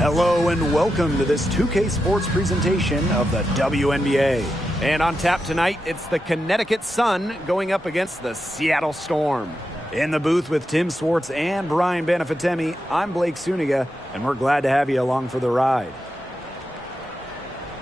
Hello and welcome to this 2K Sports presentation of the WNBA. And on tap tonight, it's the Connecticut Sun going up against the Seattle Storm. In the booth with Tim Swartz and Brian Banafitemi, I'm Blake Suniga, and we're glad to have you along for the ride.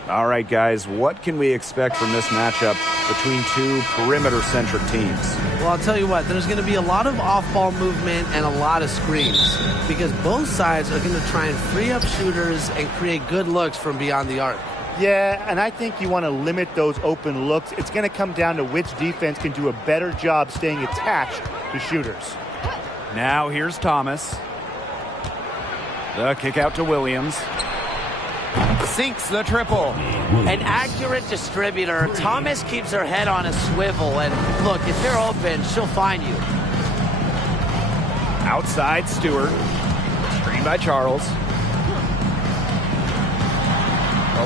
All right, guys, what can we expect from this matchup between two perimeter-centric teams? Well, I'll tell you what, there's going to be a lot of off-ball movement and a lot of screens because both sides are going to try and free up shooters and create good looks from beyond the arc. Yeah, and I think you want to limit those open looks. It's going to come down to which defense can do a better job staying attached to shooters. Now here's Thomas. The kick out to Williams. Sinks the triple. An accurate distributor. Thomas keeps her head on a swivel. And look, if you're open, she'll find you. Outside Stewart. Screen by Charles.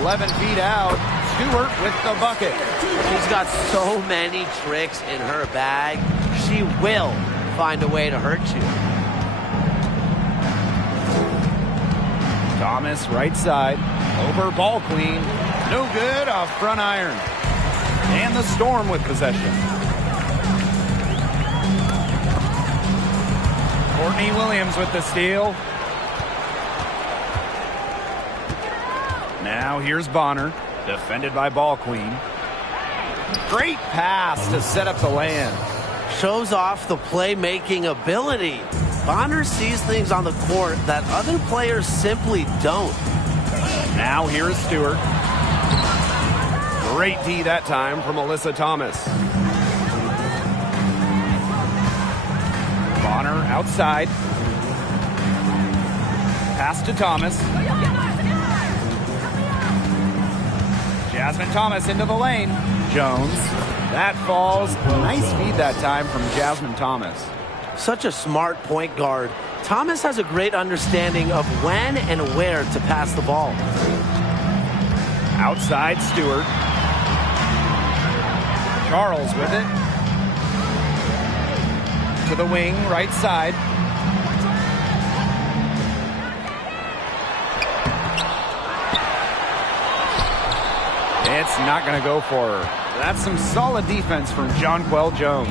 11 feet out. Stewart with the bucket. She's got so many tricks in her bag. She will find a way to hurt you. Thomas right side. Over ball queen. No good off front iron. And the Storm with possession. Courtney Williams with the steal. Now here's Bonner. Defended by ball queen. Great pass to set up the land. Shows off the playmaking ability. Bonner sees things on the court that other players simply don't. Now here's Stewart. Great D that time from Alyssa Thomas. Bonner outside. Pass to Thomas. Jasmine Thomas into the lane. Jones. That falls. Nice feed that time from Jasmine Thomas. Such a smart point guard. Thomas has a great understanding of when and where to pass the ball. Outside Stewart. Charles with it. To the wing, right side. It's not going to go for her. That's some solid defense from Jonquel Jones.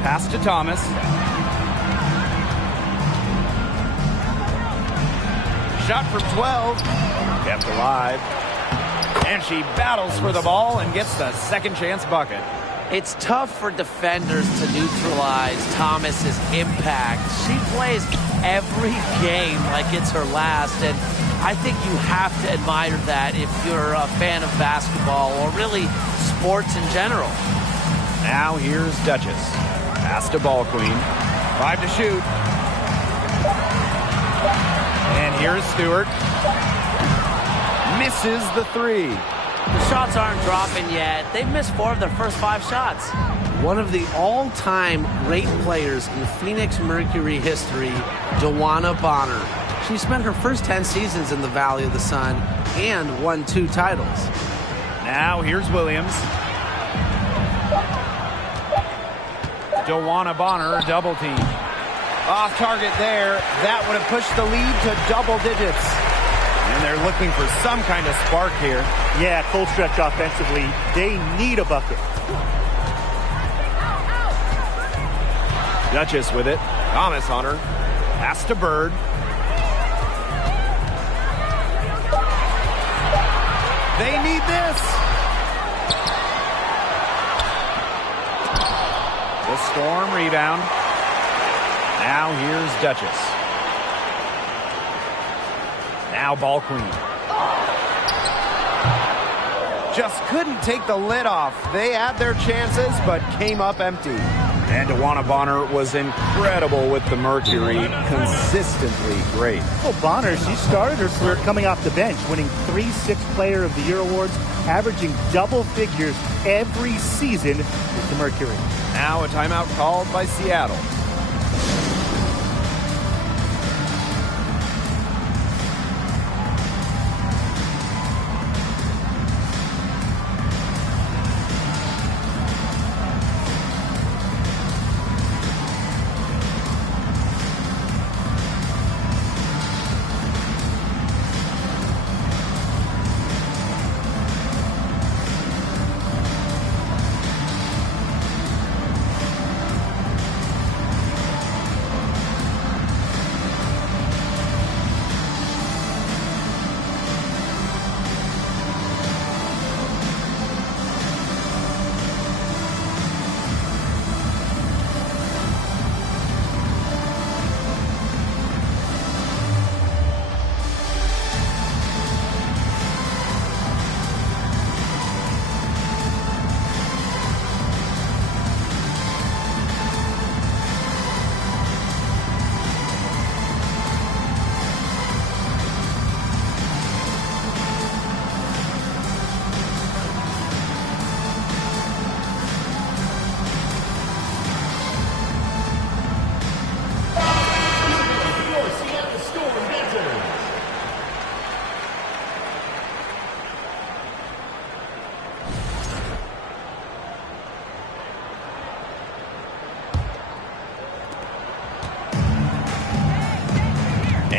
Pass to Thomas. Shot from 12. Kept alive. And she battles for the ball and gets the second chance bucket. It's tough for defenders to neutralize Thomas's impact. She plays every game like it's her last, and I think you have to admire that if you're a fan of basketball or really sports in general. Now here's Duchess. Pass to ball queen. 5 to shoot. And here's Stewart. Misses the three. The shots aren't dropping yet. They've missed 4 of their first 5 shots. One of the all-time great players in Phoenix Mercury history, DeWanna Bonner. She spent her first 10 seasons in the Valley of the Sun and won 2 titles. Now here's Williams. DeWanna Bonner double team. Off target there. That would have pushed the lead to double digits. And they're looking for some kind of spark here. Yeah, cold stretch offensively. They need a bucket. Duchess with it. Thomas on her. Pass to Bird. They need this. The Storm rebound. Now here's Duchess. Now ball queen. Just couldn't take the lid off. They had their chances, but came up empty. And DeWanna Bonner was incredible with the Mercury. Consistently great. Well, Bonner, she started her career coming off the bench, winning 3 Sixth Player of the Year awards, averaging double figures every season with the Mercury. Now a timeout called by Seattle.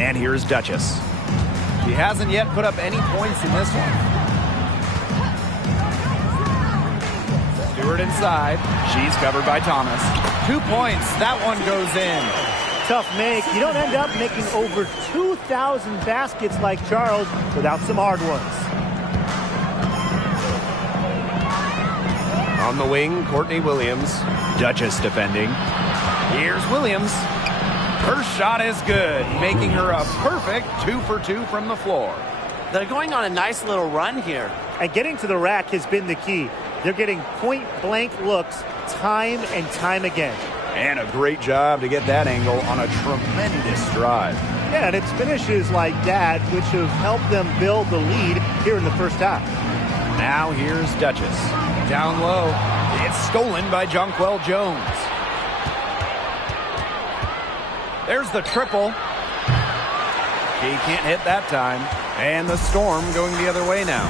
And here's Duchess. She hasn't yet put up any points in this one. Stewart inside. She's covered by Thomas. 2 points. That one goes in. Tough make. You don't end up making over 2,000 baskets like Charles without some hard ones. On the wing, Courtney Williams. Duchess defending. Here's Williams. Her shot is good, making her a perfect 2 for 2 from the floor. They're going on a nice little run here. And getting to the rack has been the key. They're getting point-blank looks time and time again. And a great job to get that angle on a tremendous drive. Yeah, and it's finishes like that which have helped them build the lead here in the first half. Now here's Duchess. Down low. It's stolen by Jonquel Jones. There's the triple. He can't hit that time. And the Storm going the other way now.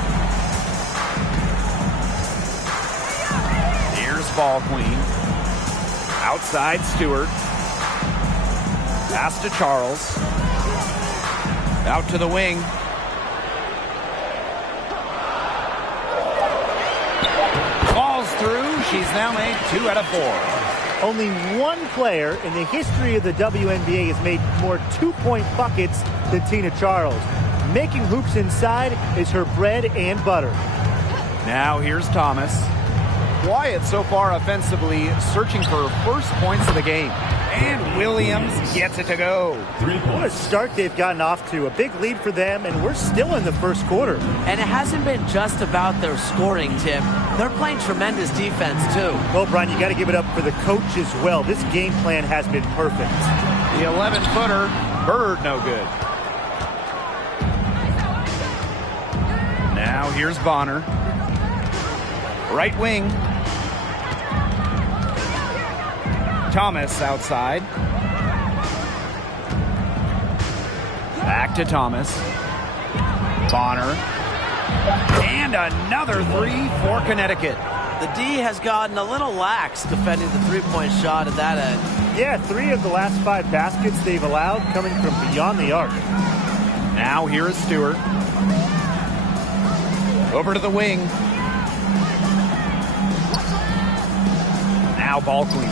Here's Ball Queen. Outside Stewart. Pass to Charles. Out to the wing. Falls through. She's now made 2 out of 4. Only one player in the history of the WNBA has made more two-point buckets than Tina Charles. Making hoops inside is her bread and butter. Now here's Thomas. Wyatt so far offensively searching for her first points of the game. And Williams gets it to go. What a start they've gotten off to. A big lead for them, and we're still in the first quarter. And it hasn't been just about their scoring, Tim. They're playing tremendous defense, too. Well, Brian, you got to give it up for the coach as well. This game plan has been perfect. The 11-footer, Bird, no good. Now here's Bonner. Right wing. Thomas outside. Back to Thomas. Bonner. And another 3 for Connecticut. The D has gotten a little lax defending the three-point shot at that end. Yeah, 3 of the last 5 baskets they've allowed coming from beyond the arc. Now here is Stewart. Over to the wing. Now Ball Queen.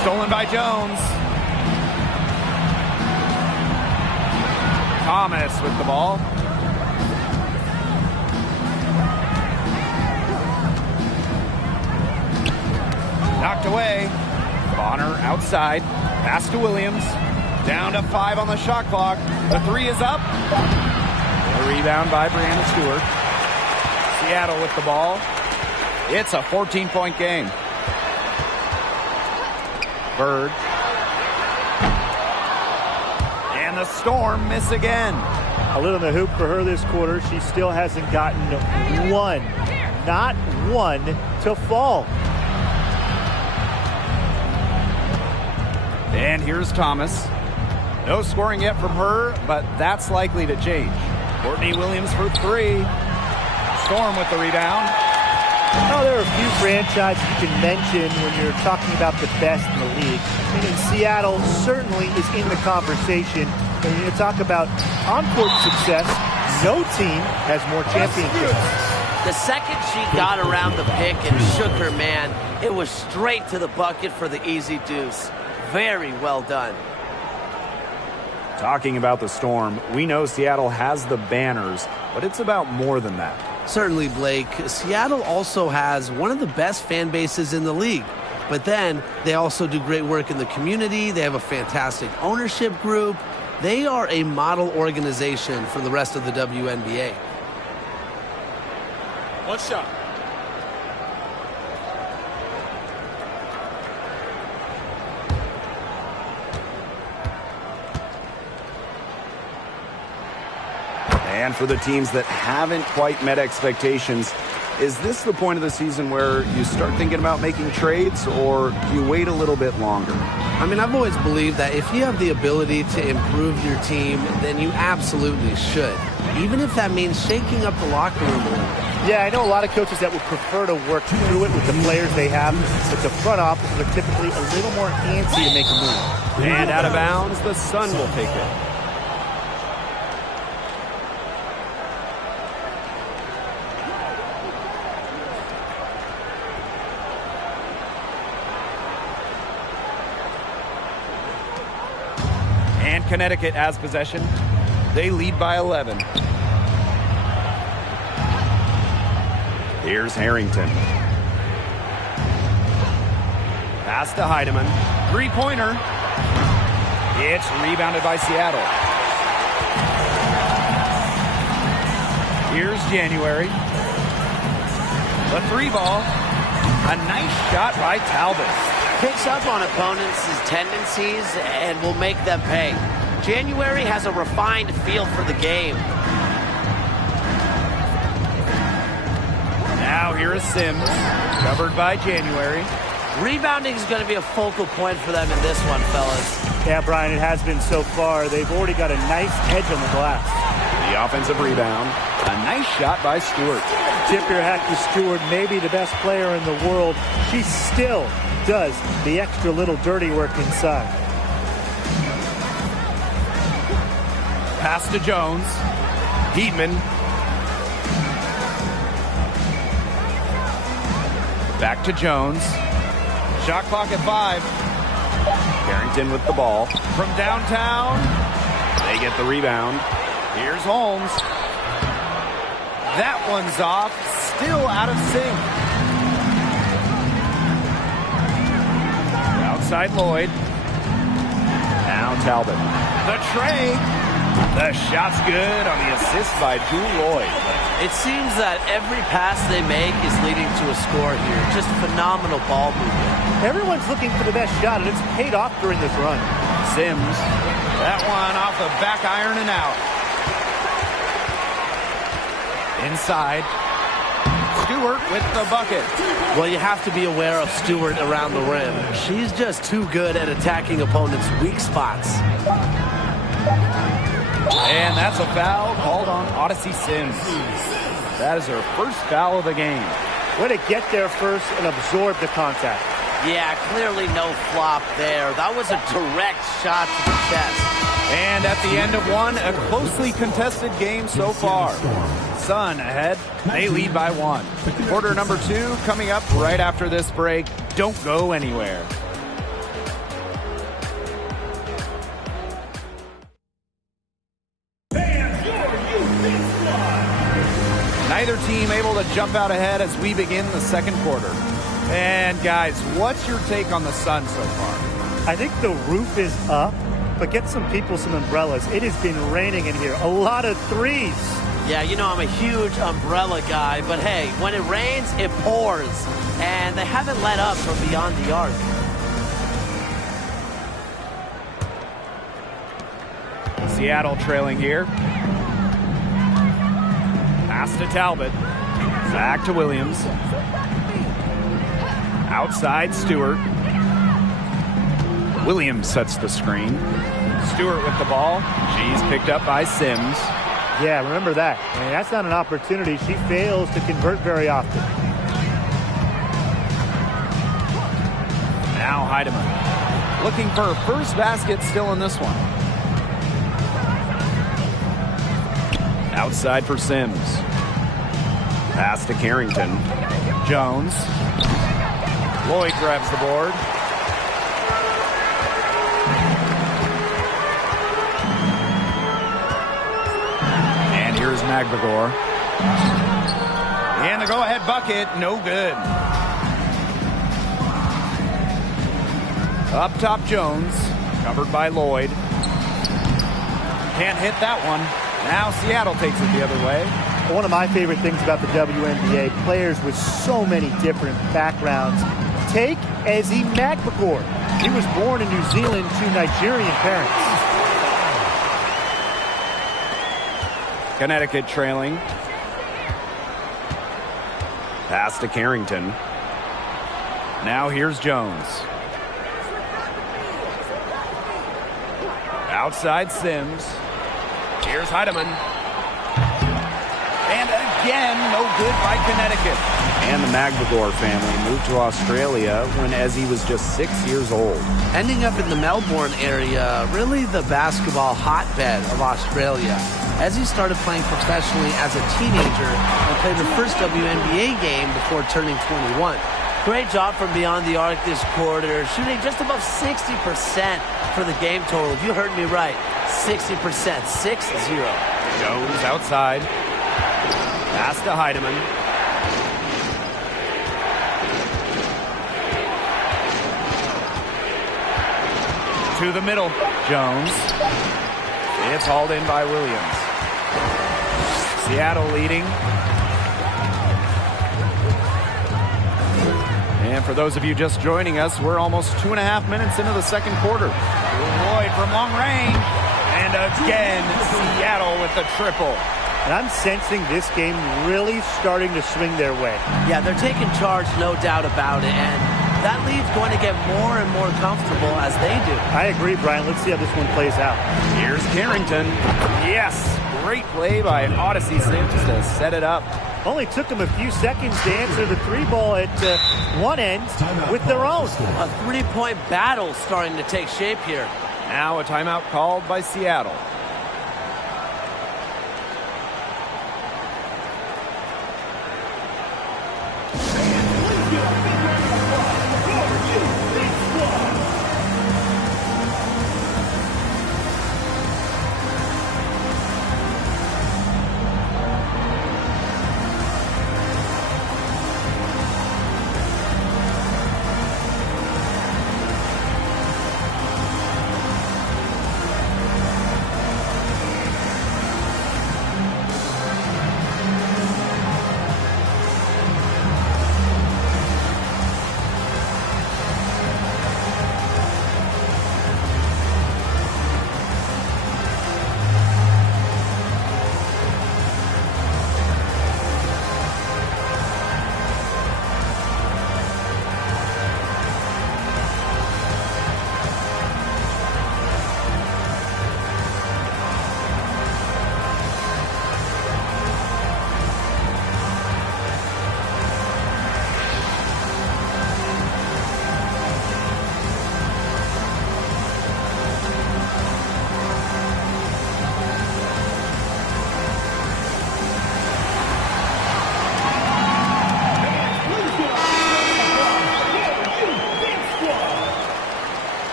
Stolen by Jones. Thomas with the ball. Knocked away. Bonner outside. Pass to Williams. Down to 5 on the shot clock. The 3 is up. A rebound by Brianna Stewart. Seattle with the ball. It's a 14-point game. Bird. And the Storm miss again. A little in the hoop for her this quarter. She still hasn't gotten one, not one, to fall. And here's Thomas. No scoring yet from her, but that's likely to change. Courtney Williams for 3. Storm with the rebound. Oh, there are a few franchises you can mention when you're talking about the best in the league. And Seattle certainly is in the conversation. When you talk about on-court success, no team has more championships. The second she got around the pick and shook her man, it was straight to the bucket for the easy deuce. Very well done. Talking about the Storm, we know Seattle has the banners, but it's about more than that. Certainly, Blake. Seattle also has one of the best fan bases in the league. But then they also do great work in the community. They have a fantastic ownership group. They are a model organization for the rest of the WNBA. One shot. And for the teams that haven't quite met expectations, is this the point of the season where you start thinking about making trades, or do you wait a little bit longer? I mean, I've always believed that if you have the ability to improve your team, then you absolutely should, even if that means shaking up the locker room a little bit. Yeah, I know a lot of coaches that would prefer to work through it with the players they have, but the front offices are typically a little more antsy to make a move. And out of bounds, the Sun will take it. And Connecticut has possession. They lead by 11. Here's Harrington. Pass to Heidemann. Three-pointer. It's rebounded by Seattle. Here's January. The three ball. A nice shot by Talbot. Picks up on opponents' tendencies and will make them pay. January has a refined feel for the game. Now here is Sims, covered by January. Rebounding is going to be a focal point for them in this one, fellas. Yeah, Brian, it has been so far. They've already got a nice edge on the glass. The offensive rebound. A nice shot by Stewart. Tip your hat to Stewart, maybe the best player in the world. She still does the extra little dirty work inside. Pass to Jones. Heatman. Back to Jones. Shot clock at 5. Carrington with the ball. From downtown. They get the rebound. Here's Holmes. That one's off. Still out of sync. Outside Lloyd. Now Talbot. The tray. The shot's good on the assist by Drew Lloyd. It seems that every pass they make is leading to a score here. Just phenomenal ball movement. Everyone's looking for the best shot, and it's paid off during this run. Sims. That one off the back iron and out. Inside. Stewart with the bucket. Well, you have to be aware of Stewart around the rim. She's just too good at attacking opponents' weak spots. And that's a foul called on Odyssey Sims. That is her first foul of the game. Way to get there first and absorb the contact. Yeah, clearly no flop there. That was a direct shot to the chest. And at the end of one, a closely contested game so far. Sun ahead. They lead by 1. Quarter number 2 coming up right after this break. Don't go anywhere. Neither team able to jump out ahead as we begin the second quarter. And guys, what's your take on the Sun so far? I think the roof is up, but get some people some umbrellas. It has been raining in here. A lot of threes. Yeah, you know I'm a huge umbrella guy, but hey, when it rains, it pours. And they haven't let up from beyond the arc. Seattle trailing here. Pass to Talbot. Back to Williams. Outside Stewart. Williams sets the screen. Stewart with the ball. She's picked up by Sims. Yeah, remember that. I mean, that's not an opportunity. She fails to convert very often. Now Heidemann. Looking for her first basket still in this one. Outside for Sims. Pass to Carrington. Jones. Lloyd grabs the board. And here's Magbagor. And the go-ahead bucket, no good. Up top Jones, covered by Lloyd. Can't hit that one. Now Seattle takes it the other way. One of my favorite things about the WNBA, players with so many different backgrounds. Take Ezzy Magbagor. He was born in New Zealand to Nigerian parents. Connecticut trailing. Pass to Carrington. Now here's Jones. Outside Sims. Here's Heidemann. And again, no good by Connecticut. And the Magbagor family moved to Australia when Ezzy was just 6 years old. Ending up in the Melbourne area, really the basketball hotbed of Australia. Ezzy started playing professionally as a teenager and played her first WNBA game before turning 21. Great job from beyond the arc this quarter, shooting just above 60% for the game total. You heard me right, 60%, 6-0. Jones outside. Pass to Heidemann. To the middle. Jones. It's hauled in by Williams. Seattle leading. And for those of you just joining us, we're almost 2.5 minutes into the second quarter. Lloyd from long range. And again, Seattle with the triple. And I'm sensing this game really starting to swing their way. Yeah, they're taking charge, no doubt about it. And that lead's going to get more and more comfortable as they do. I agree, Brian. Let's see how this one plays out. Here's Carrington. Yes, great play by Odyssey Sims to set it up. Only took them a few seconds to answer the three ball at one end with their own. A three-point battle starting to take shape here. Now a timeout called by Seattle.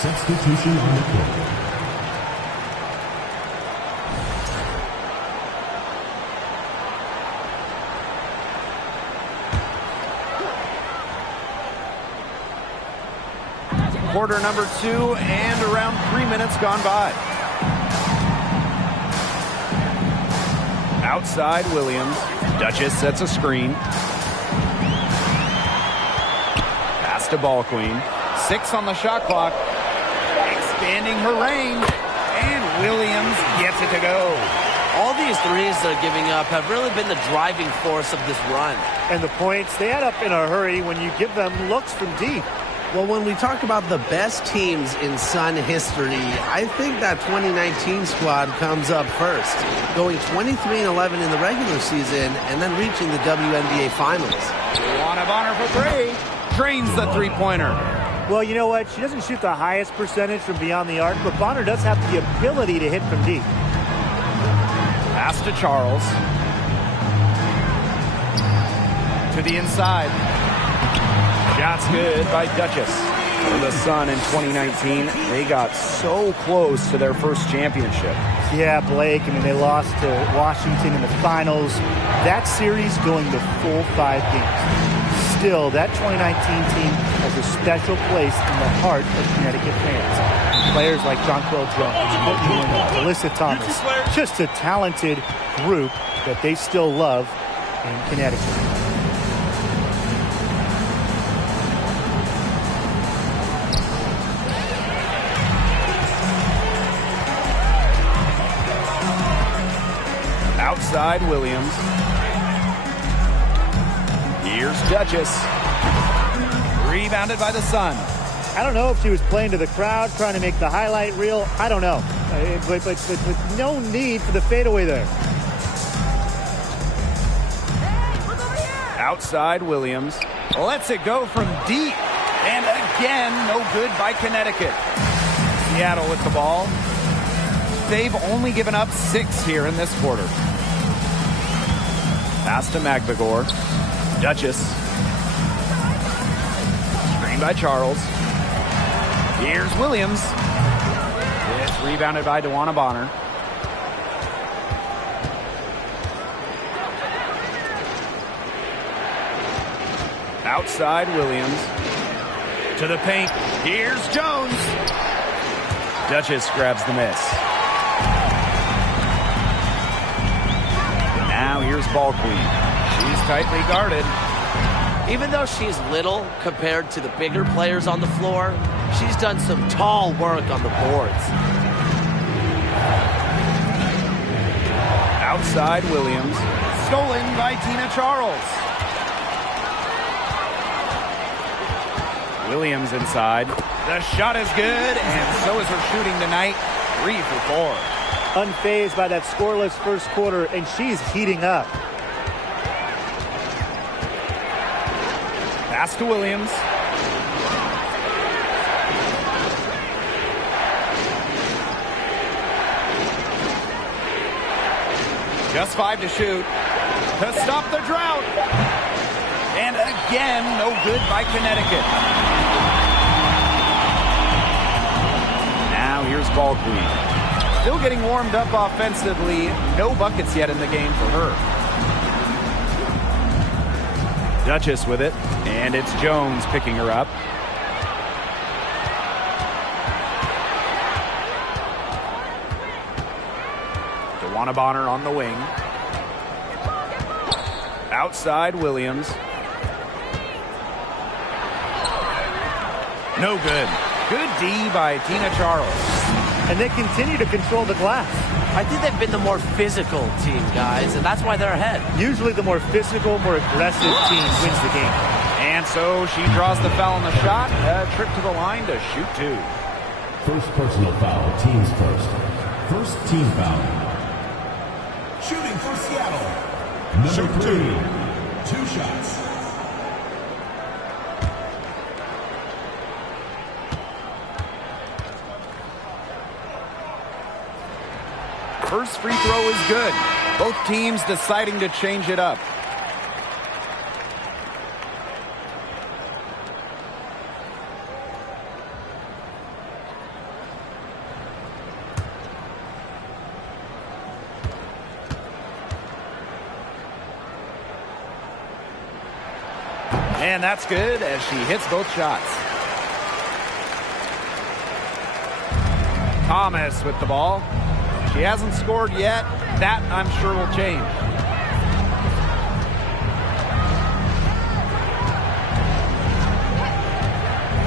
Substitution on the court. Quarter number 2 and around 3 minutes gone by. Outside Williams. Duchess sets a screen. Pass to Ball Queen. 6 on the shot clock. Expanding her range. And Williams gets it to go. All these threes they're giving up have really been the driving force of this run. And the points, they add up in a hurry when you give them looks from deep. Well, when we talk about the best teams in Sun history, I think that 2019 squad comes up first, going 23-11 in the regular season and then reaching the WNBA Finals. Luana Bonner for 3. Drains the three-pointer. Well, you know what? She doesn't shoot the highest percentage from beyond the arc, but Bonner does have the ability to hit from deep. Pass to Charles. To the inside. Shots good by Duchess. For the Sun in 2019, they got so close to their first championship. Yeah, Blake. I mean, they lost to Washington in the finals. That series going the full 5 games. Still, that 2019 team has a special place in the heart of Connecticut fans. Players like Jonquel Jones, Courtney Winner, Alyssa Thomas. Just a talented group that they still love in Connecticut. Outside Williams. Here's Duchess. Rebounded by the Sun. I don't know if she was playing to the crowd, trying to make the highlight reel. I don't know. But no need for the fadeaway there. Outside Williams. Lets it go from deep. And again, no good by Connecticut. Seattle with the ball. They've only given up 6 here in this quarter. Pass to Magbegor. Duchess. Trained by Charles. Here's Williams. It's rebounded by DeWanna Bonner. Outside Williams. To the paint. Here's Jones. Duchess grabs the miss. Now here's Ball Queen. She's tightly guarded. Even though she's little compared to the bigger players on the floor, she's done some tall work on the boards. Outside Williams. Stolen by Tina Charles. Williams inside. The shot is good, and so is her shooting tonight. 3 for 4. Unfazed by that scoreless first quarter, and she's heating up. Pass to Williams. Just 5 to shoot. To stop the drought. And again, no good by Connecticut. Now here's Ball Queen. Still getting warmed up offensively. No buckets yet in the game for her. Duchess with it. And it's Jones picking her up. DeWanna Bonner on the wing. Outside Williams. No good. Good D by Tina Charles. And they continue to control the glass. I think they've been the more physical team, guys, and that's why they're ahead. Usually the more physical, more aggressive team wins the game. And so she draws the foul on the shot. A trip to the line to shoot 2. First personal foul, teams first. First team foul. Shooting for Seattle. Number 3. 2 shots. First free throw is good. Both teams deciding to change it up. And that's good as she hits both shots. Thomas with the ball. She hasn't scored yet. That, I'm sure, will change.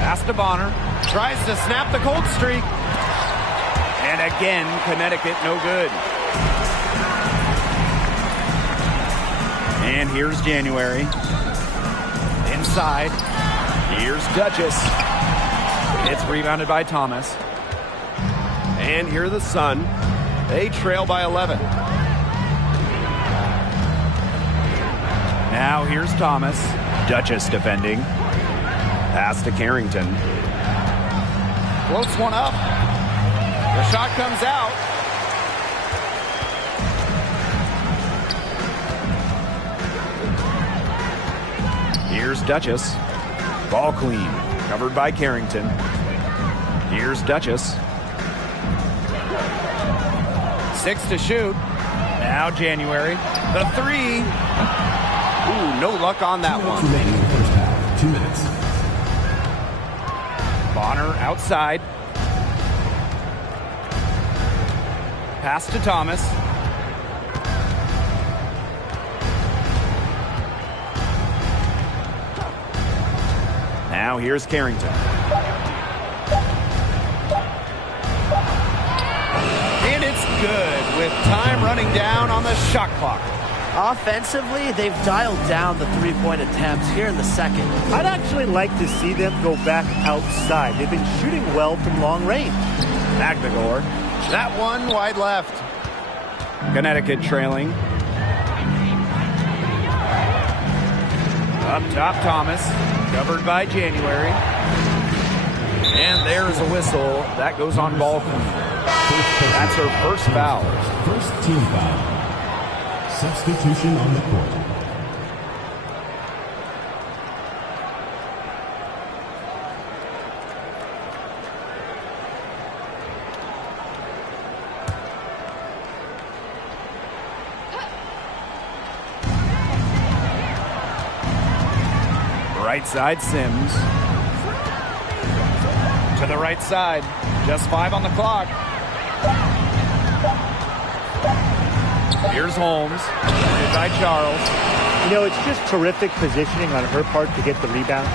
Pass to Bonner. Tries to snap the cold streak. And again, Connecticut no good. And here's January. Inside. Here's Duchess. It's rebounded by Thomas. And here are the Sun. They trail by 11. Now here's Thomas. Duchess defending. Pass to Carrington. Floats one up. The shot comes out. Here's Duchess. Ball clean. Covered by Carrington. Here's Duchess. 6 to shoot. Now January. The 3. Ooh, no luck on that one. Remaining in the first half. 2 minutes. Bonner outside. Pass to Thomas. Now here's Carrington. And it's good with time running down on the shot clock. Offensively, they've dialed down the three-point attempts here in the second. I'd actually like to see them go back outside. They've been shooting well from long range. Magdagor. That one wide left. Connecticut trailing. Up top, Thomas. Covered by January. And there's a whistle. That goes on Ball Queen. That's her first foul. First team foul. Substitution on the court. Right side, Sims. To the right side. Just 5 on the clock. Here's Holmes. Good by Charles. You know, it's just terrific positioning on her part to get the rebound.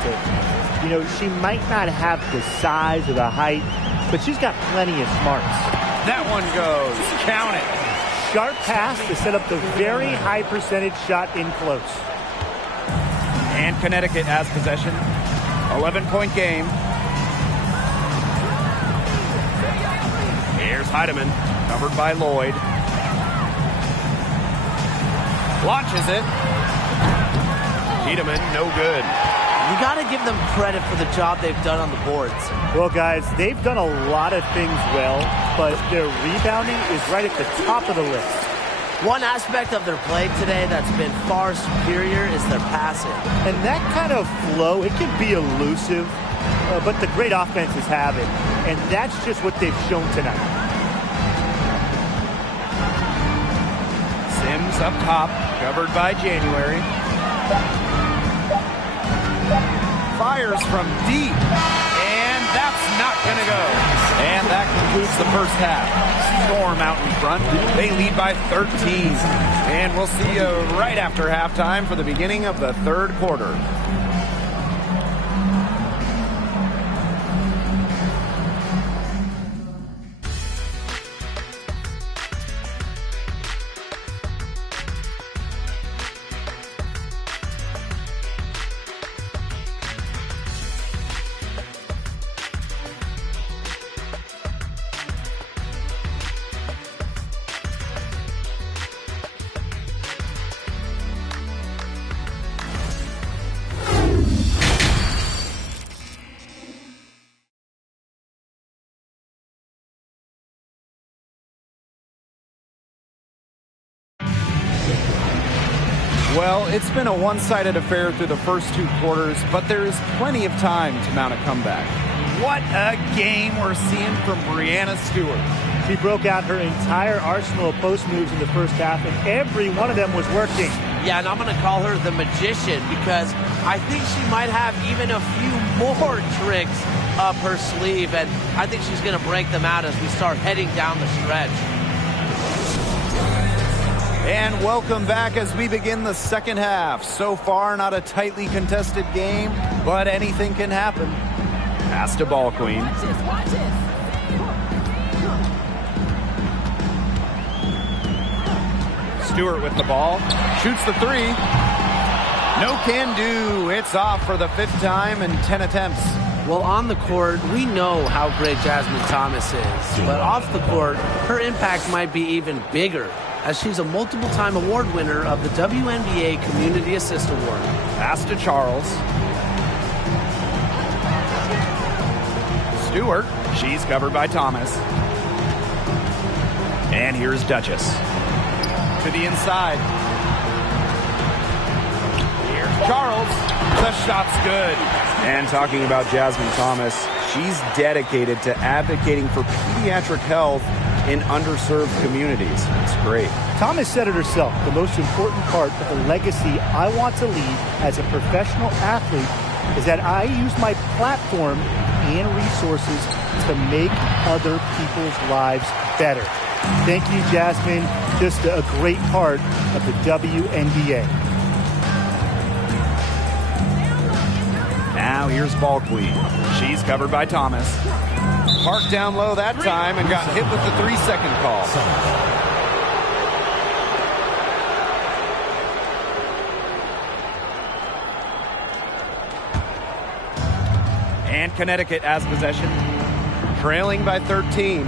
You know, she might not have the size or the height, but she's got plenty of smarts. That one goes. Count it. Sharp pass to set up the very high percentage shot in close. And Connecticut has possession. 11-point game. Here's Heidemann, covered by Lloyd. Launches it. Heidemann, no good. You got to give them credit for the job they've done on the boards. Well, guys, they've done a lot of things well, but their rebounding is right at the top of the list. One aspect of their play today that's been far superior is their passing. And that kind of flow, it can be elusive, but the great offenses have it. And that's just what they've shown tonight. Sims up top, covered by January. Fires from deep, and that's not going to go. And that concludes the first half. Storm out in front. They lead by 13. And we'll see you right after halftime for the beginning of the third quarter. Well, it's been a one-sided affair through the first 2 quarters, but there is plenty of time to mount a comeback. What a game we're seeing from Breanna Stewart. She broke out her entire arsenal of post moves in the first half, and every one of them was working. Yeah, and I'm going to call her the magician because I think she might have even a few more tricks up her sleeve, and I think she's going to break them out as we start heading down the stretch. And welcome back as we begin the second half. So far, not a tightly contested game, but anything can happen. Pass to Ball Queen. Watch it. Stewart with the ball. Shoots the 3. No can do. It's off for the 5th time in 10 attempts. Well, on the court, we know how great Jasmine Thomas is. But off the court, her impact might be even bigger, as she's a multiple-time award winner of the WNBA Community Assist Award. Pass to Charles. Stewart. She's covered by Thomas. And here's Duchess. To the inside. Here's Charles. The shot's good. And talking about Jasmine Thomas, she's dedicated to advocating for pediatric health in underserved communities. It's great. Thomas said it herself. The most important part of the legacy I want to leave as a professional athlete is that I use my platform and resources to make other people's lives better. Thank you, Jasmine. Just a great part of the WNBA. Now here's Ball Queen. She's covered by Thomas. Parked down low that time and got hit with the 3-second call. And Connecticut has possession. Trailing by 13.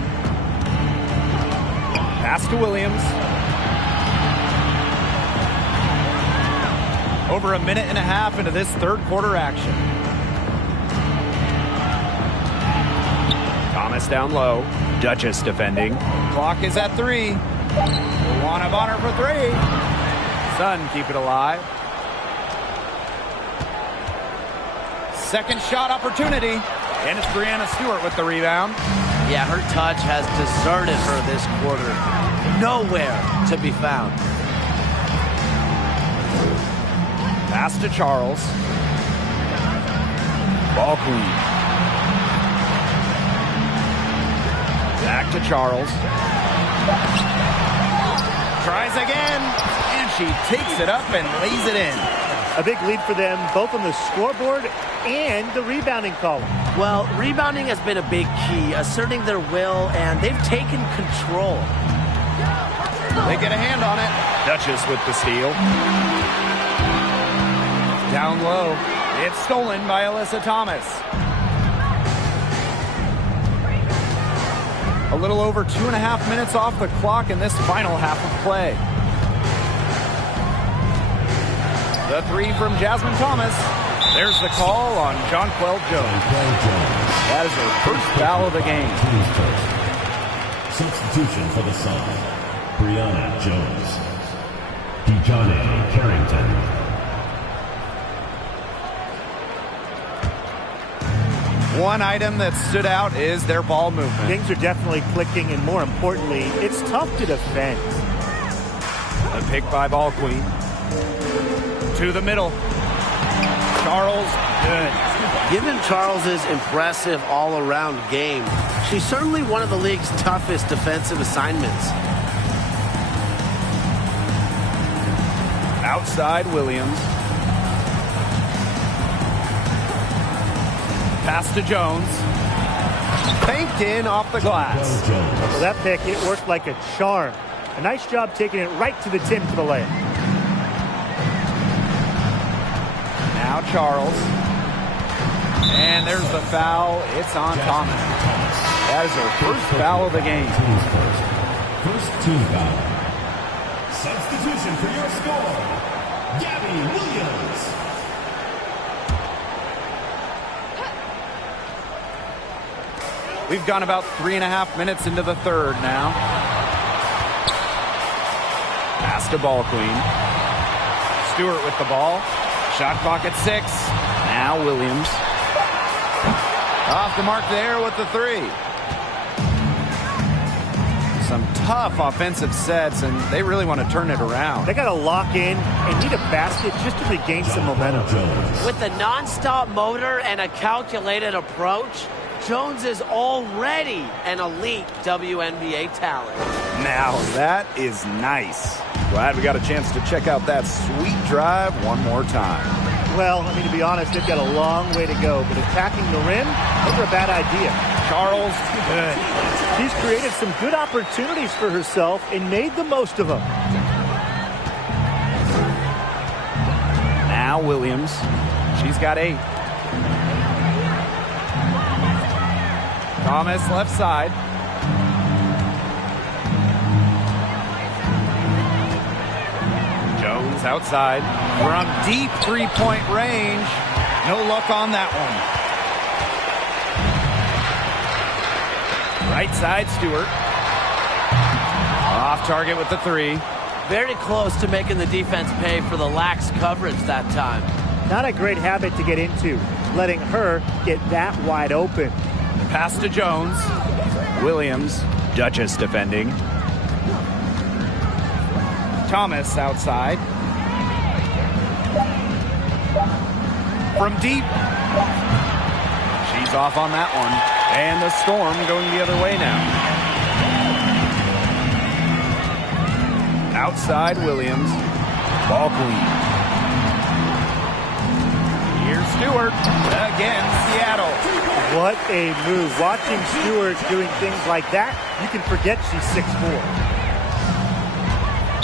Pass to Williams. Over a minute and a half into this third quarter action. Thomas down low. Duchess defending. Clock is at 3. Luana Bonner for 3. Sun keep it alive. Second shot opportunity. And it's Breanna Stewart with the rebound. Yeah, her touch has deserted her this quarter. Nowhere to be found. Pass to Charles. Ball queen. Back to Charles. Tries again, and she takes it up and lays it in. A big lead for them, both on the scoreboard and the rebounding column. Well, rebounding has been a big key, asserting their will, and they've taken control. They get a hand on it. Duchess with the steal. Down low. It's stolen by Alyssa Thomas. A little over 2.5 minutes off the clock in this final half of play. The three from Jasmine Thomas. There's the call on Jonquel Jones. That is her first foul of the game. Substitution for the Suns. Brianna Jones. Dejohnny Carrington. One item that stood out is their ball movement. Things are definitely clicking, and more importantly, it's tough to defend. The pick by Ball Queen. To the middle. Charles, good. Given Charles's impressive all-around game, she's certainly one of the league's toughest defensive assignments. Outside Williams. Pass to Jones. Banked in off the glass. Well, that pick, it worked like a charm. A nice job taking it right to the tin for the layup. Now Charles. And there's the foul. It's on Thomas. That is her first foul of the game. First team foul. Substitution for your score, Gabby Williams. We've gone about 3.5 minutes into the third now. Pass to Ball Queen. Stewart with the ball. Shot clock at 6. Now Williams. Off the mark there with the three. Some tough offensive sets, and they really want to turn it around. They got to lock in and need a basket just to regain some momentum. With a non-stop motor and a calculated approach, Jones is already an elite WNBA talent. Now that is nice. Glad we got a chance to check out that sweet drive one more time. Well, I mean, to be honest, they've got a long way to go, but attacking the rim, never a bad idea. Charles, good. She's created some good opportunities for herself and made the most of them. Now Williams. She's got 8. Thomas left side. Jones outside. From deep three-point range. No luck on that one. Right side, Stewart. Off target with the 3. Very close to making the defense pay for the lax coverage that time. Not a great habit to get into, letting her get that wide open. Pass to Jones. Williams. Duchess defending. Thomas outside. From deep. She's off on that one. And the Storm going the other way now. Outside Williams. Ball queen. Here's Stewart. Again, Seattle. What a move. Watching Stewart doing things like that, you can forget she's 6'4".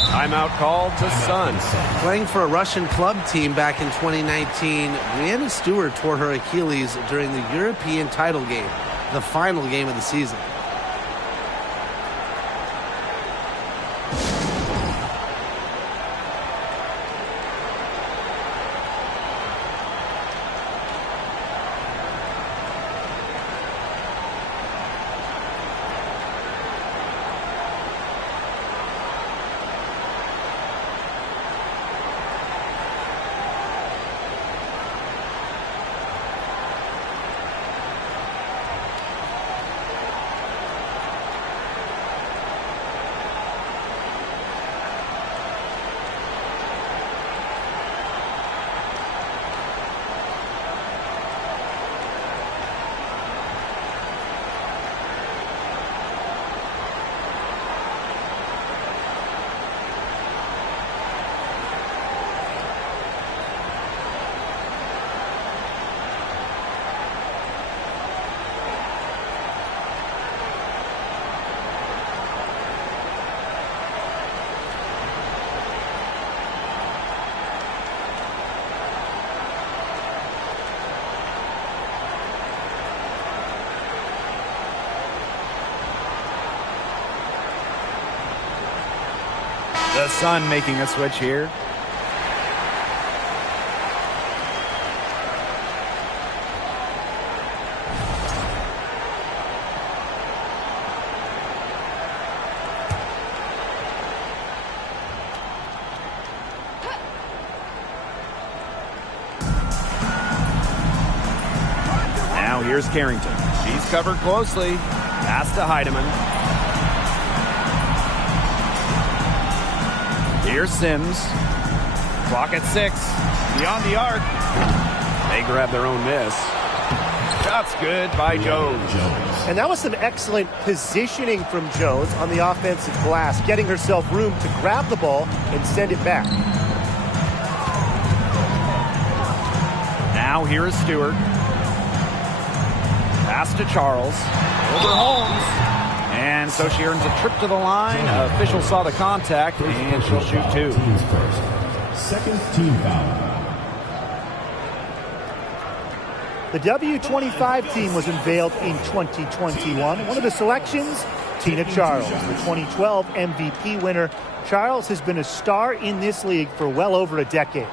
Timeout called to Suns. Playing for a Russian club team back in 2019, Brianna Stewart tore her Achilles during the European title game, the final game of the season. The Sun making a switch here. Now here's Carrington. She's covered closely. Pass to Heidemann. Here's Sims. Clock at 6. Beyond the arc. They grab their own miss. Shot's good by Jones. And that was some excellent positioning from Jones on the offensive glass, getting herself room to grab the ball and send it back. Now here is Stewart. Pass to Charles. Over Holmes. And so she earns a trip to the line. Official saw the contact, and she'll shoot 2. Teams first. Second team foul. The W25 team was unveiled in 2021. One of the selections, Tina Charles, the 2012 MVP winner. Charles has been a star in this league for well over a decade.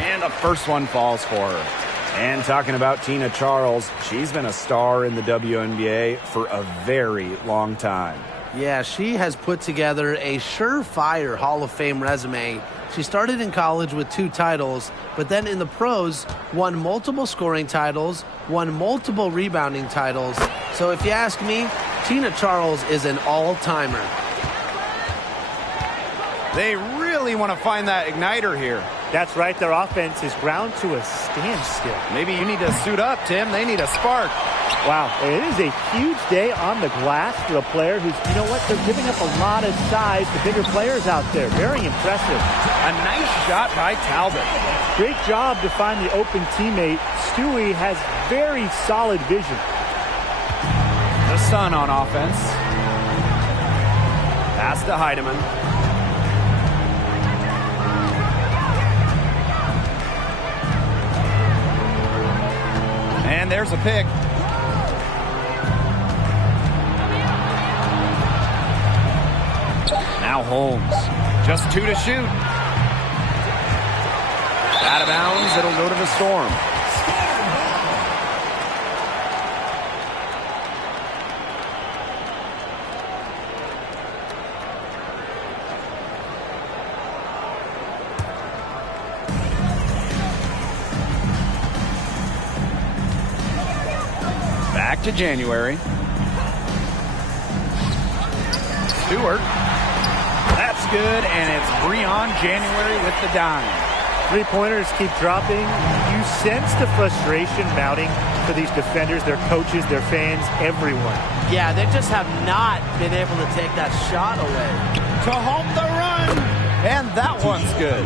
And the first one falls for her. And talking about Tina Charles, she's been a star in the WNBA for a very long time. Yeah, she has put together a surefire Hall of Fame resume. She started in college with 2 titles, but then in the pros, won multiple scoring titles, won multiple rebounding titles. So if you ask me, Tina Charles is an all-timer. They really want to find that igniter here. That's right. Their offense is ground to a standstill. Maybe you need to suit up, Tim. They need a spark. Wow, it is a huge day on the glass for a player who's, you know what, they're giving up a lot of size to bigger players out there. Very impressive. A nice shot by Talbot. Great job to find the open teammate. Stewie has very solid vision. The Sun on offense. Pass to Heidemann. And there's a pick. Now Holmes. Just 2 to shoot. Out of bounds. It'll go to the Storm. Back to January. Stewart. That's good, and it's Breon January with the dime. Three-pointers keep dropping. You sense the frustration mounting for these defenders, their coaches, their fans, everyone. Yeah, they just have not been able to take that shot away. To home the run, and that one's good.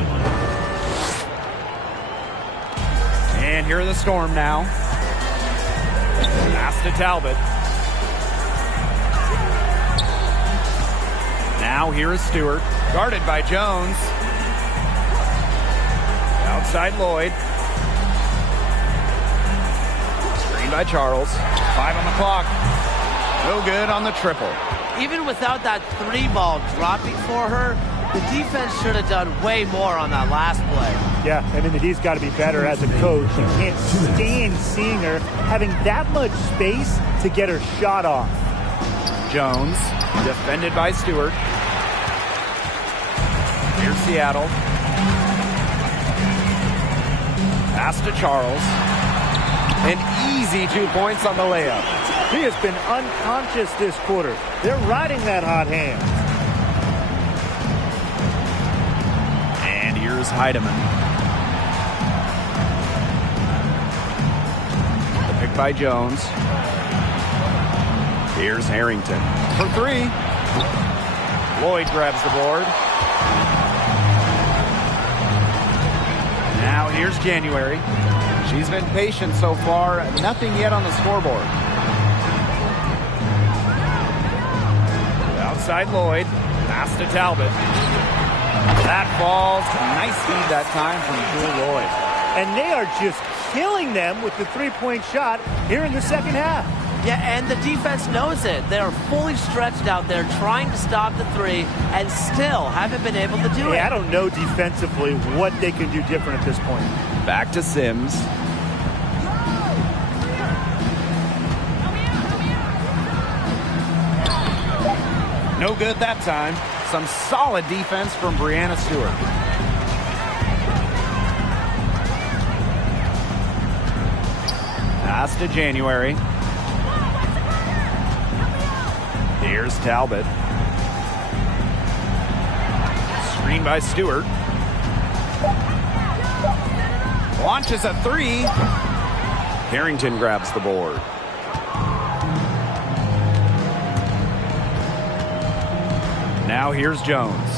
And here are the Storm now. Pass to Talbot. Now here is Stewart, guarded by Jones. Outside Lloyd. Screen by Charles. 5 on the clock. No good on the triple. Even without that 3-ball dropping for her, the defense should have done way more on that last play. Yeah, I mean, the D's got to be better as a coach. You can't stand seeing her having that much space to get her shot off. Jones, defended by Stewart. Here's Seattle. Pass to Charles. An easy 2 points on the layup. He has been unconscious this quarter. They're riding that hot hand. And here's Heidemann. The pick by Jones. Here's Harrington for 3. Lloyd grabs the board. Now here's January. She's been patient so far. Nothing yet on the scoreboard. Outside Lloyd. Pass to Talbot. That falls. Nice feed that time from Jewel Lloyd. And they are just killing them with the three-point shot here in the second half. Yeah, and the defense knows it. They are fully stretched out there trying to stop the three and still haven't been able to do it. I don't know defensively what they can do different at this point. Back to Sims. No good that time. Some solid defense from Brianna Stewart. Pass to January. Here's Talbot. Screen by Stewart. Launches a three. Harrington grabs the board. Now here's Jones.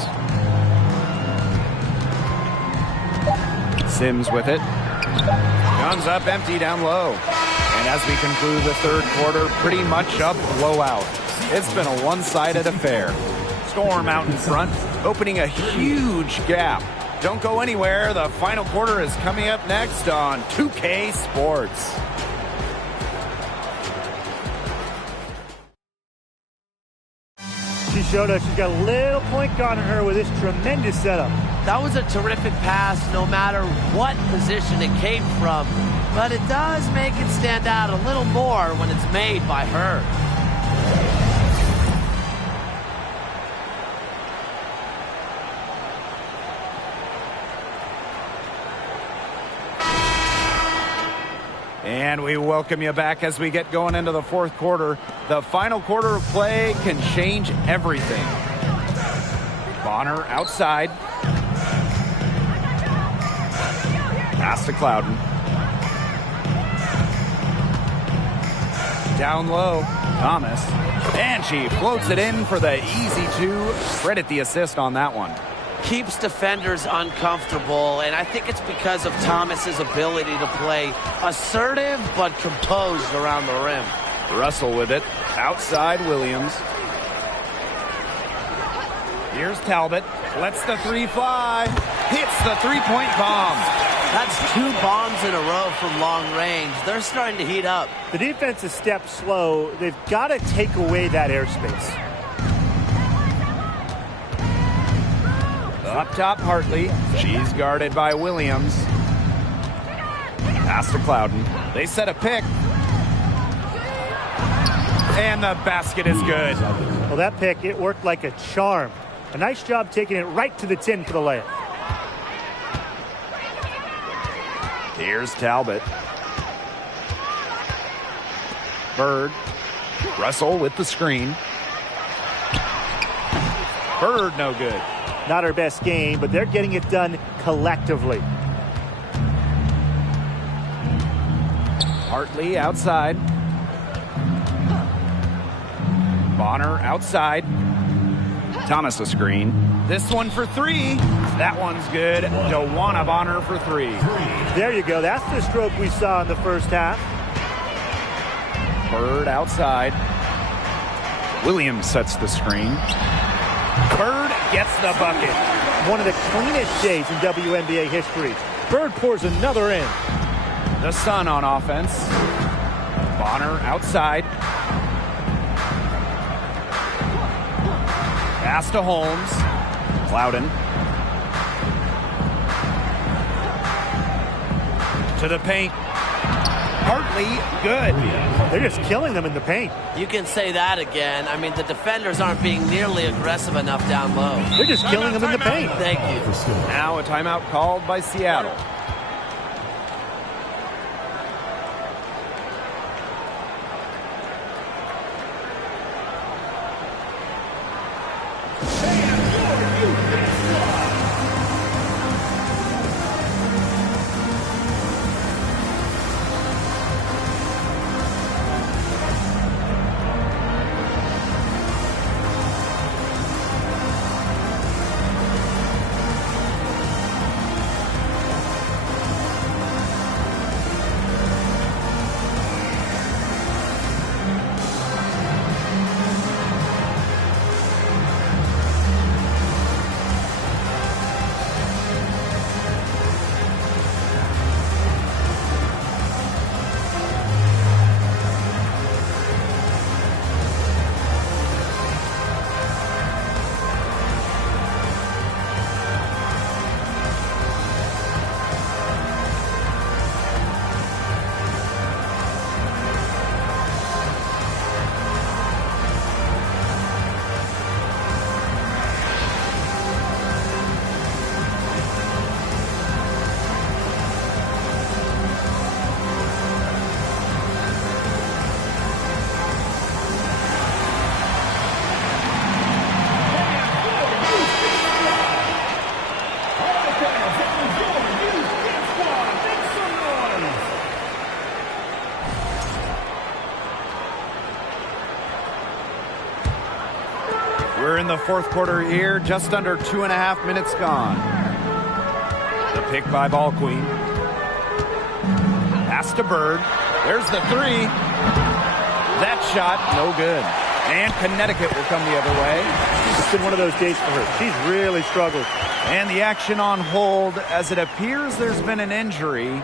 Sims with it. Guns up empty down low. And as we conclude the third quarter, pretty much a blowout. It's been a one-sided affair. Storm out in front, opening a huge gap. Don't go anywhere. The final quarter is coming up next on 2K Sports. She showed us she's got a little point guard on her with this tremendous setup. That was a terrific pass no matter what position it came from. But it does make it stand out a little more when it's made by her. And we welcome you back as we get going into the fourth quarter. The final quarter of play can change everything. Bonner outside. Pass to Clouden. Down low, Thomas. And she floats it in for the easy two. Credit the assist on that one. Keeps defenders uncomfortable, and I think it's because of Thomas's ability to play assertive but composed around the rim. Russell with it. Outside Williams. Here's Talbot. Lets the three fly. Hits the three-point bomb. That's two bombs in a row from long range. They're starting to heat up. The defense is stepped slow. They've got to take away that airspace. Up top, Hartley. She's guarded by Williams. Pass to Clouden. They set a pick. And the basket is good. Well, that pick, it worked like a charm. A nice job taking it right to the tin for the layup. Here's Talbot. Bird. Russell with the screen. Bird no good. Not her best game, but they're getting it done collectively. Hartley outside. Bonner outside. Thomas a screen. This one for three. That one's good. Joanna Bonner for three. There you go. That's the stroke we saw in the first half. Bird outside. Williams sets the screen. Bird gets the bucket. One of the cleanest days in WNBA history. Bird pours another in. The Sun on offense. Bonner outside. Pass to Holmes. Clouden. To the paint. Hartley, good. They're just killing them in the paint. You can say that again. I mean, the defenders aren't being nearly aggressive enough down low. They're just killing them in the paint. Thank you. Now a timeout called by Seattle. We're in the fourth quarter here, just under 2.5 minutes gone. The pick by Ball Queen. Pass to Bird. There's the three. That shot, no good. And Connecticut will come the other way. It's been one of those days for her. She's really struggled. And the action on hold as it appears there's been an injury.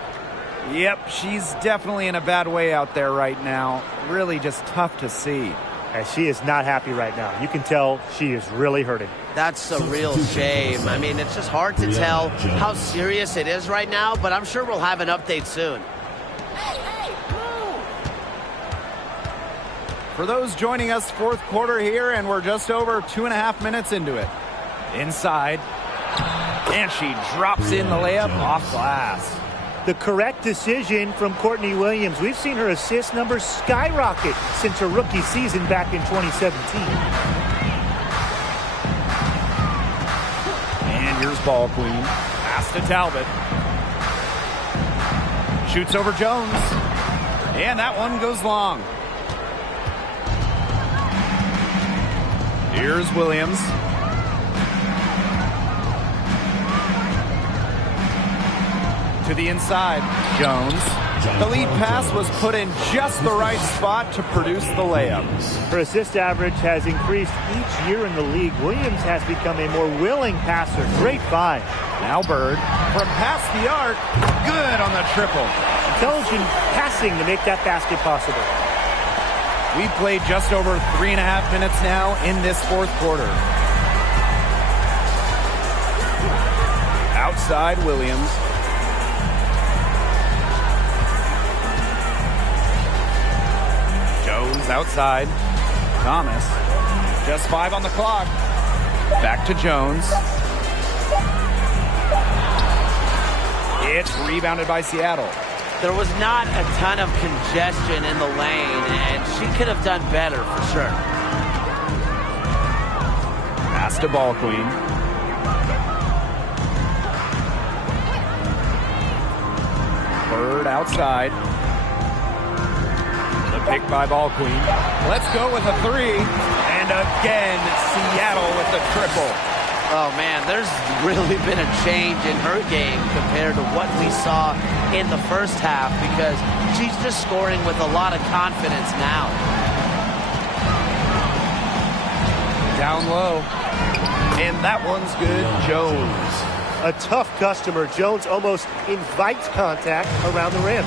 Yep, she's definitely in a bad way out there right now. Really just tough to see. And she is not happy right now. You can tell she is really hurting. That's a real shame. I mean, it's just hard to tell how serious it is right now, but I'm sure we'll have an update soon. For those joining us, fourth quarter here, and we're just over 2.5 minutes into it. Inside. And she drops in the layup off glass. The correct decision from Courtney Williams. We've seen her assist numbers skyrocket since her rookie season back in 2017. And here's Ball Queen. Pass to Talbot. Shoots over Jones. And that one goes long. Here's Williams. To the inside. Jones. The lead pass was put in just the right spot to produce the layup. Her assist average has increased each year in the league. Williams has become a more willing passer. Great find. Now Bird from past the arc. Good on the triple. Intelligent passing to make that basket possible. We've played just over 3.5 minutes now in this fourth quarter. Outside Williams. Jones outside. Thomas. Just 5 on the clock. Back to Jones. It's rebounded by Seattle. There was not a ton of congestion in the lane, and she could have done better for sure. Pass to Ball Queen. Bird outside. The pick by Ball Queen. Let's go with a three. And again, Seattle with the triple. Oh, man, there's really been a change in her game compared to what we saw in the first half because she's just scoring with a lot of confidence now. Down low. And that one's good. Jones. A tough customer. Jones almost invites contact around the rim.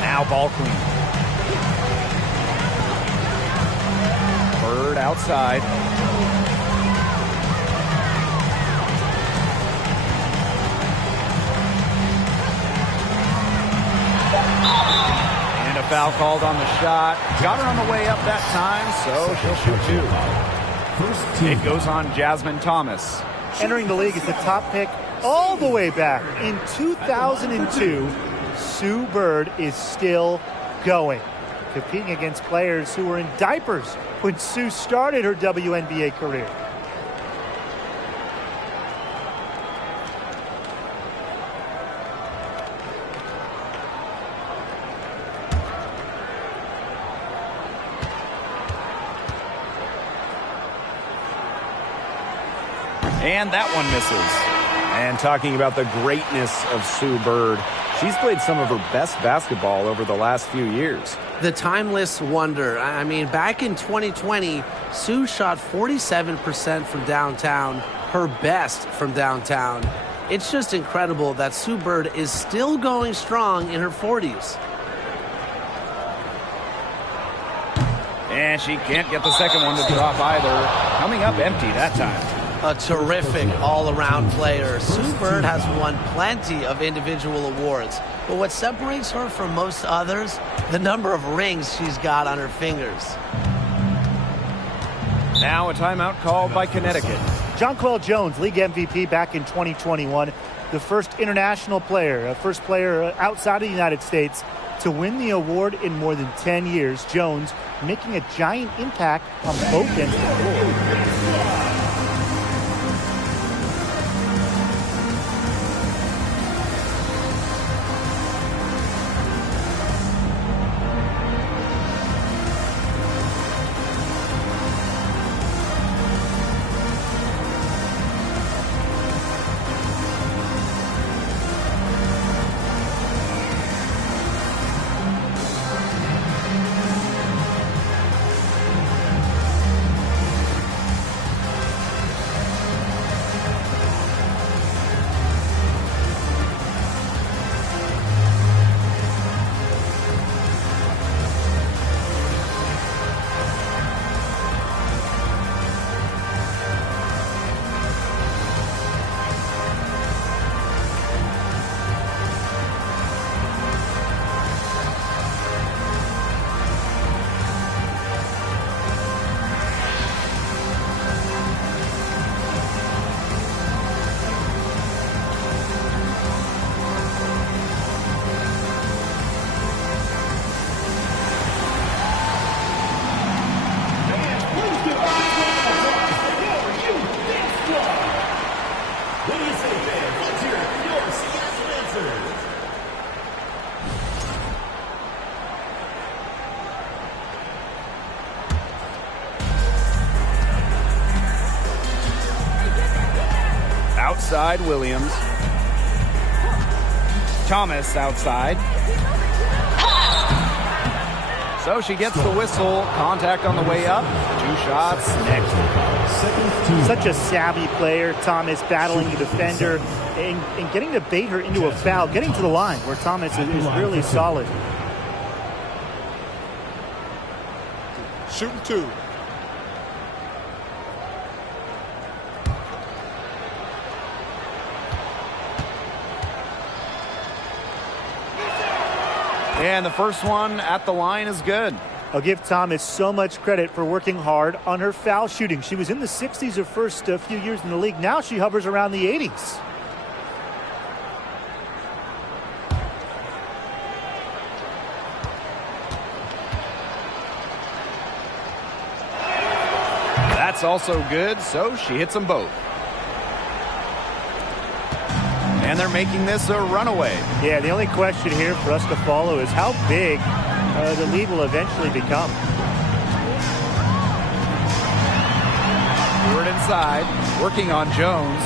Now Ball Queen. Bird outside. And a foul called on the shot. Got her on the way up that time, so she'll shoot two. It goes on Jasmine Thomas. Entering the league as the top pick all the way back in 2002, Sue Bird is still going, competing against players who were in diapers when Sue started her WNBA career. And that one misses. And talking about the greatness of Sue Bird, she's played some of her best basketball over the last few years. The timeless wonder. I mean, back in 2020, Sue shot 47% from downtown, her best from downtown. It's just incredible that Sue Bird is still going strong in her 40s. And she can't get the second one to drop either. Coming up empty that time. A terrific all-around player. Sue Bird has won plenty of individual awards. But what separates her from most others, the number of rings she's got on her fingers. Now a timeout called by Connecticut. Jonquel Jones, league MVP back in 2021. The first international player, first player outside of the United States to win the award in more than 10 years. Jones making a giant impact on both ends of the floor. Outside Williams. Thomas outside. So she gets the whistle. Contact on the way up. 2 shots next. Such a savvy player. Thomas battling the defender and getting to bait her into a foul. Getting to the line where Thomas is really solid. Shooting 2. And the first one at the line is good. I'll give Thomas so much credit for working hard on her foul shooting. She was in the 60s her first few years in the league. Now she hovers around the 80s. That's also good, so she hits them both. And they're making this a runaway. Yeah, the only question here for us to follow is how big the lead will eventually become. Stewart inside, working on Jones.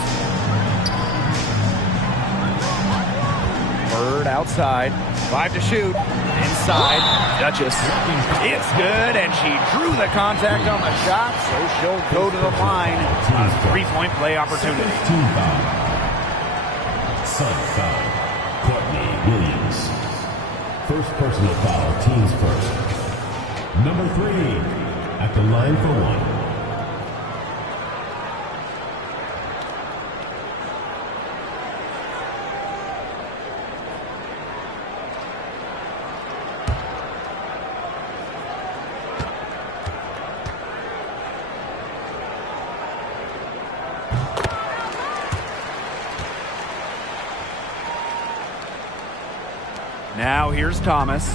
Bird outside, 5 to shoot. Inside, Duchess. It's good, and she drew the contact on the shot, so she'll go to the line. A 3-point play opportunity. Team foul. Sun foul. Courtney Williams. First personal foul, teams first. Number 3 at the line for 1. Now here's Thomas.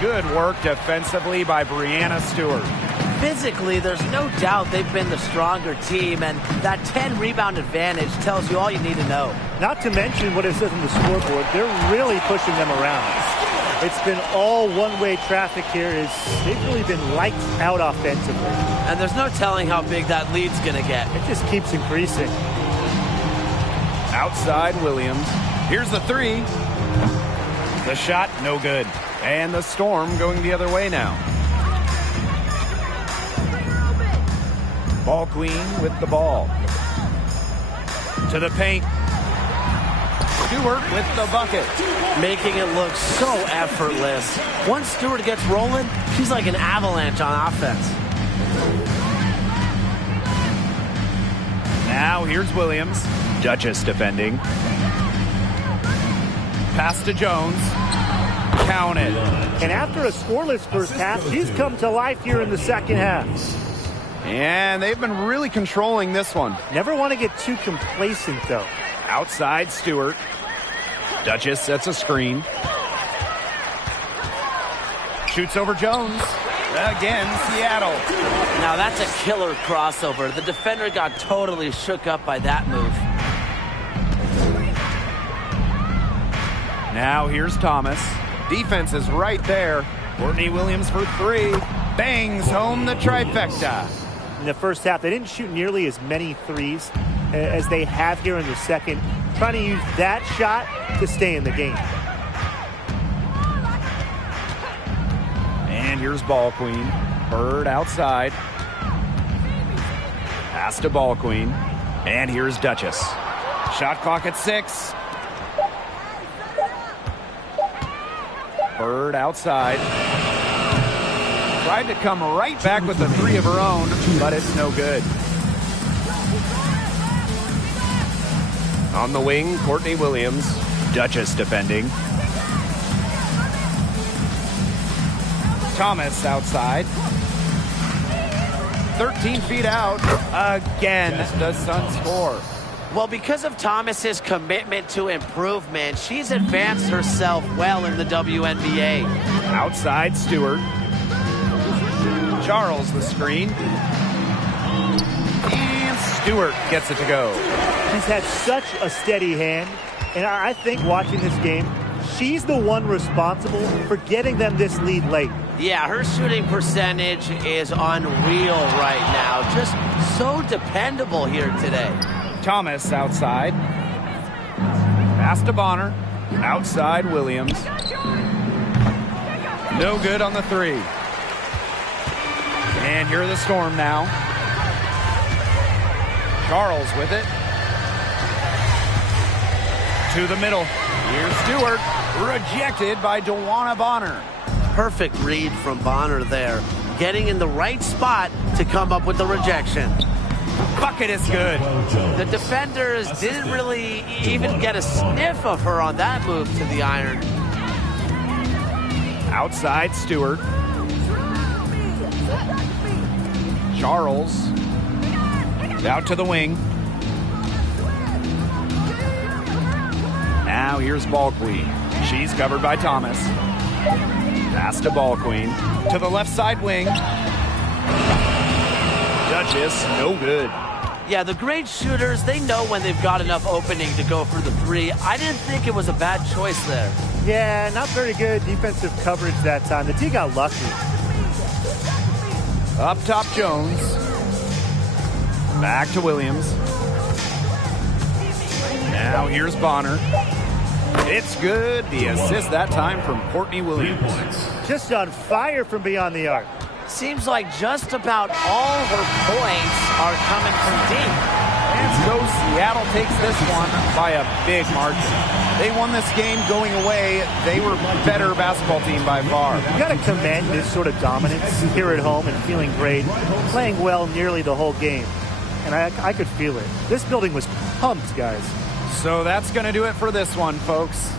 Good work defensively by Brianna Stewart. Physically, there's no doubt they've been the stronger team, and that 10 rebound advantage tells you all you need to know. Not to mention what it says on the scoreboard, they're really pushing them around. It's been all one-way traffic here. They've really been lights out offensively. And there's no telling how big that lead's going to get. It just keeps increasing. Outside Williams. Here's the 3. The shot, no good. And the Storm going the other way now. Ball queen with the ball. To the paint. Stewart with the bucket. Making it look so effortless. Once Stewart gets rolling, she's like an avalanche on offense. Now here's Williams. Duchess defending. Pass to Jones. Count it. And after a scoreless first half, she's come to life here in the second half. And they've been really controlling this one. Never want to get too complacent, though. Outside Stewart. Duchess sets a screen. Shoots over Jones. Again, Seattle. Now that's a killer crossover. The defender got totally shook up by that move. Now here's Thomas. Defense is right there. Courtney Williams for 3. Bangs home the trifecta. In the first half, they didn't shoot nearly as many threes as they have here in the second. Trying to use that shot to stay in the game. And here's Ball Queen. Bird outside. Pass to Ball Queen. And here's Duchess. Shot clock at 6. Bird outside. Tried to come right back with the 3 of her own, but it's no good. On the wing, Courtney Williams. Duchess defending. Thomas outside. 13 feet out. Again, the Suns score. Well, because of Thomas's commitment to improvement, she's advanced herself well in the WNBA. Outside Stewart. Charles the screen. And Stewart gets it to go. She's had such a steady hand. And I think watching this game, she's the one responsible for getting them this lead late. Yeah, her shooting percentage is unreal right now. Just so dependable here today. Thomas outside. Pass to Bonner. Outside Williams. No good on the three. And here are the Storm now. Charles with it. To the middle. Here's Stewart. Rejected by DeWanna Bonner. Perfect read from Bonner there. Getting in the right spot to come up with the rejection. Bucket is good. The defenders didn't really even get a sniff of her on that move to the iron. Outside Stewart. Charles. Out to the wing. Now here's Ball Queen. She's covered by Thomas. Pass to Ball Queen. To the left side wing. Duchess, no good. Yeah, the great shooters, they know when they've got enough opening to go for the three. I didn't think it was a bad choice there. Yeah, not very good defensive coverage that time. The T got lucky. Up top Jones. Back to Williams. Now here's Bonner. It's good. The assist that time from Courtney Williams. Just on fire from beyond the arc. Seems like just about all her points are coming from deep. And so Seattle takes this one by a big margin. They won this game going away. They were better basketball team by far. You got to commend this sort of dominance here at home and feeling great, playing well nearly the whole game. And I could feel it. This building was pumped, guys. So that's going to do it for this one, folks.